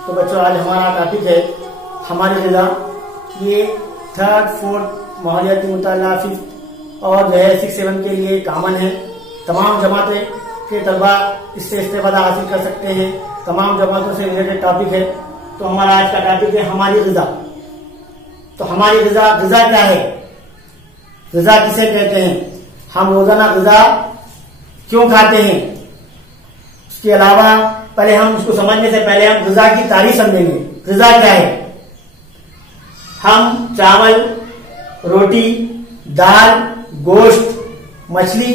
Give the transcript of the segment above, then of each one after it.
तो बच्चों आज हमारा टॉपिक है हमारी ग़िज़ा। ये 3rd 4th माहौलियाती मुताला 5th और जो है 6 7 के लिए कॉमन है। तमाम जमातें के तलबा इससे इस्तेफादा हासिल कर सकते हैं। तमाम जमातों से रिलेटेड टॉपिक है। तो हमारा आज का टॉपिक है हमारी ग़िज़ा। तो हमारी ग़िज़ा क्या है? ग़िज़ा किसे कहते हैं? हम रोजाना ग़िज़ा क्यों खाते हैं? उसके अलावा पहले हम उसको समझने से पहले हम ग़िज़ा की तारीफ समझेंगे। ग़िज़ा क्या है? हम चावल, रोटी, दाल, गोश्त, मछली,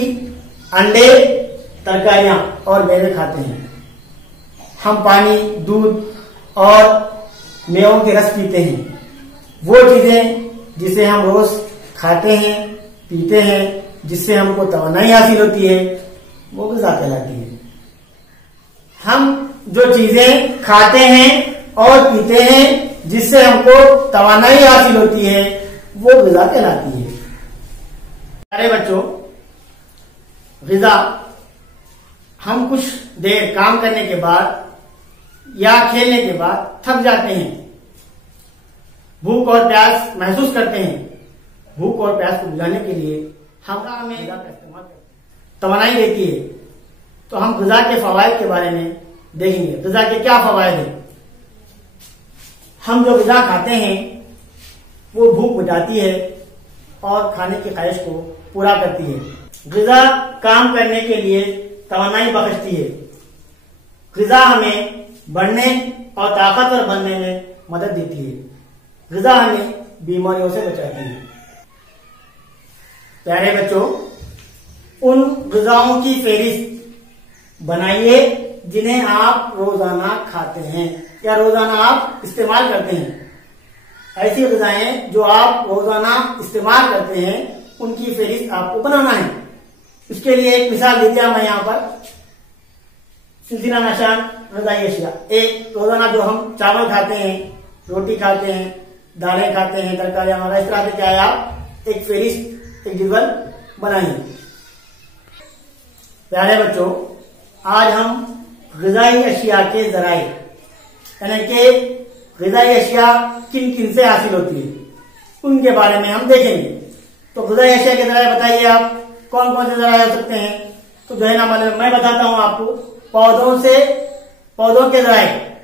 अंडे, तरकारियां और मेवे खाते हैं। हम पानी, दूध और मेवों के रस पीते हैं। वो चीजें जिसे हम रोज खाते हैं, पीते हैं, जिससे हमको तवानाई हासिल होती है, वो ग़िज़ा कहलाती है। हम जो चीजें खाते हैं और पीते हैं जिससे हमको तवानाई हासिल होती है, वो ग़िज़ा कहलाती है। अरे बच्चों, ग़िज़ा हम कुछ देर काम करने के बाद या खेलने के बाद थक जाते हैं, भूख और प्यास महसूस करते हैं। भूख और प्यास को बुझाने के लिए हम ग़िज़ा का इस्तेमाल करते हैं। तवानाई देती है। तो हम ग़िज़ा के फवाइद के बारे में देखेंगे। ग़िज़ा के क्या फवाइद हैं? हम जो ग़िज़ा खाते हैं वो भूख बुझाती है और खाने की ख्वाहिश को पूरा करती है। ग़िज़ा काम करने के लिए तवानाई बख्शती है। ग़िज़ा हमें बढ़ने और ताकतवर बनने में मदद देती है। ग़िज़ा हमें बीमारियों से बचाती है। प्यारे बच्चों, उन ग़िज़ाओं की फहरिस्त बनाइए जिन्हें आप रोजाना खाते हैं या रोजाना आप इस्तेमाल करते हैं। ऐसी ग़िज़ाएं जो आप रोजाना इस्तेमाल करते हैं, उनकी फहरिस्त आपको बनाना है। इसके लिए एक मिसाल दे दिया मैं यहाँ पर। सिलसिला निशान ग़िज़ाई अशिया। एक रोजाना जो हम चावल खाते हैं, रोटी खाते हैं, दालें खाते हैं, तरकारियां वगैरह, इस तरह से क्या है, आप एक फहरिस्त, एक जदवल बनाइए। प्यारे बच्चों, आज हम ग़िज़ाई अशिया के ज़राए यानी कि ग़िज़ाई अशिया किन किन से हासिल होती है, उनके बारे में हम देखेंगे। तो ग़िज़ाई अशिया के ज़राए बताइए आप कौन कौन से ज़राए हो सकते हैं? तो जो है ना, मैं बताता हूं आपको। पौधों के ज़राए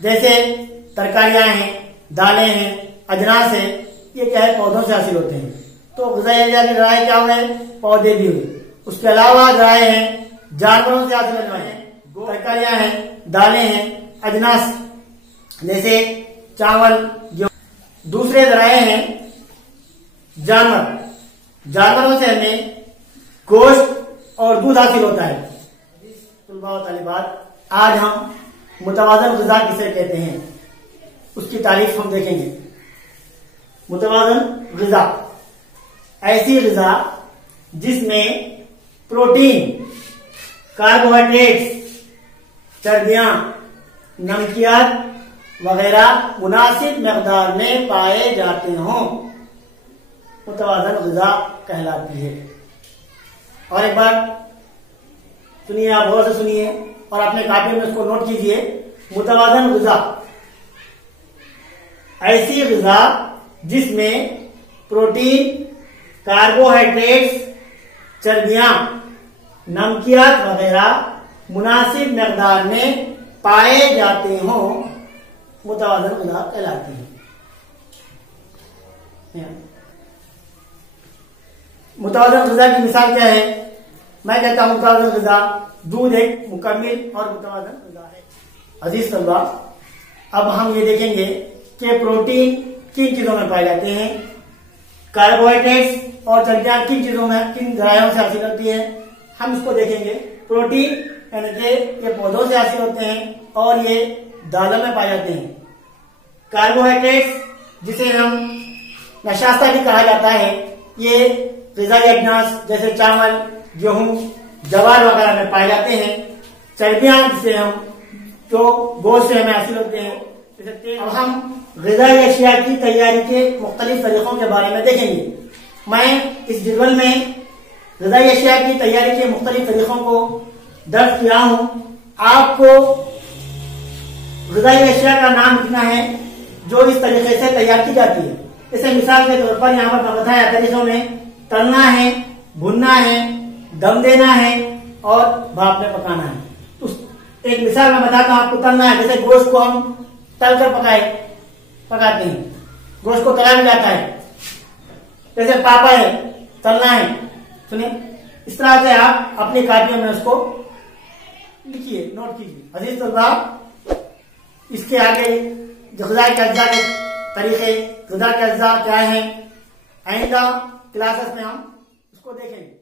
जैसे तरकारियां हैं, दालें हैं, अजनास है, ये क्या है, पौधों से हासिल होते हैं। तो ग़िज़ाई अशिया के ज़राए क्या हुए? पौधे भी हुए। उसके अलावा ज़राए हैं जानवरों से हासिल होने वाले, तरकारियां हैं, दालें हैं, अजनास जैसे चावल, गेहूं। दूसरे ज़राए हैं जानवरों से हमें गोश्त और दूध हासिल होता है। तुलबा और तालिबात, आज हम मुतवाज़न ग़िज़ा किसे कहते हैं उसकी तारीफ हम देखेंगे। मुतवाज़न ग़िज़ा ऐसी ग़िज़ा जिसमें प्रोटीन, कार्बोहाइड्रेट्स, चर्बियां, नमकियात वगैरह मुनासिब मकदार में पाए जाते हों, मुतवाज़न ग़िज़ा कहलाती है। और एक बार सुनिए, आप गौर से सुनिए और अपने कापी में उसको नोट कीजिए। मुतवाज़न ग़िज़ा ऐसी ग़िज़ा जिसमें प्रोटीन, कार्बोहाइड्रेट्स, चर्बियां, नमकियात वगैरह मुनासिब मकदार में पाए जाते हों, मुतवाज़न ग़िज़ा कहलाती है। मुतवाज़न ग़िज़ा की मिसाल क्या है? मैं कहता हूं मुतवाज़न ग़िज़ा दूध एक मुकम्मिल और मुतवाज़न ग़िज़ा है। अजीज तलबा, अब हम ये देखेंगे कि प्रोटीन किन चीजों में पाए जाते हैं, कार्बोहाइड्रेट्स और चर्बियां किन चीजों में, किन ज़रायों से हासिल होती है, हम इसको देखेंगे। प्रोटीन यानी कि ये पौधों से हासिल होते हैं और ये दालों में पाए जाते हैं। कार्बोहाइड्रेट्स जिसे हम नशास्ता भी कहा जाता है, ये ग़िज़ाई अजनास जैसे चावल, गेहूं, जवार वगैरह में पाए जाते हैं। चर्बियां जिसे हम जो गोश्त से हमें हासिल होते हैं, जैसे तेल। अब हम ग़िज़ाई अशिया की तैयारी के मुख्तलिफ तरीकों के बारे में देखेंगे। मैं इस जदवल में ग़िज़ाई अशिया की तैयारी के मुख्तलिफ तरीकों को दर्ज किया हूं। आपको ग़िज़ाई अशिया का नाम लिखना है जो इस तरीके से तैयार की जाती है। जैसे मिसाल के तौर पर यहाँ पर बताया तरीकों में तलना है, भुनना है, दम देना है और भाप में पकाना है। तो एक मिसाल मैं बताता हूँ आपको। तलना है, जैसे गोश्त को हम तल कर पकाते हैं, गोश्त को तला जाता है। जैसे पापा है, तलना है। सुनिए, इस तरह से आप अपनी कॉपियों में उसको लिखिए, नोट कीजिए। अजीज तलबा, इसके आगे ग़िज़ा के अज्जा के तरीके, ग़िज़ा के अज्जा क्या है, आइंदा क्लासेस में हम उसको देखेंगे।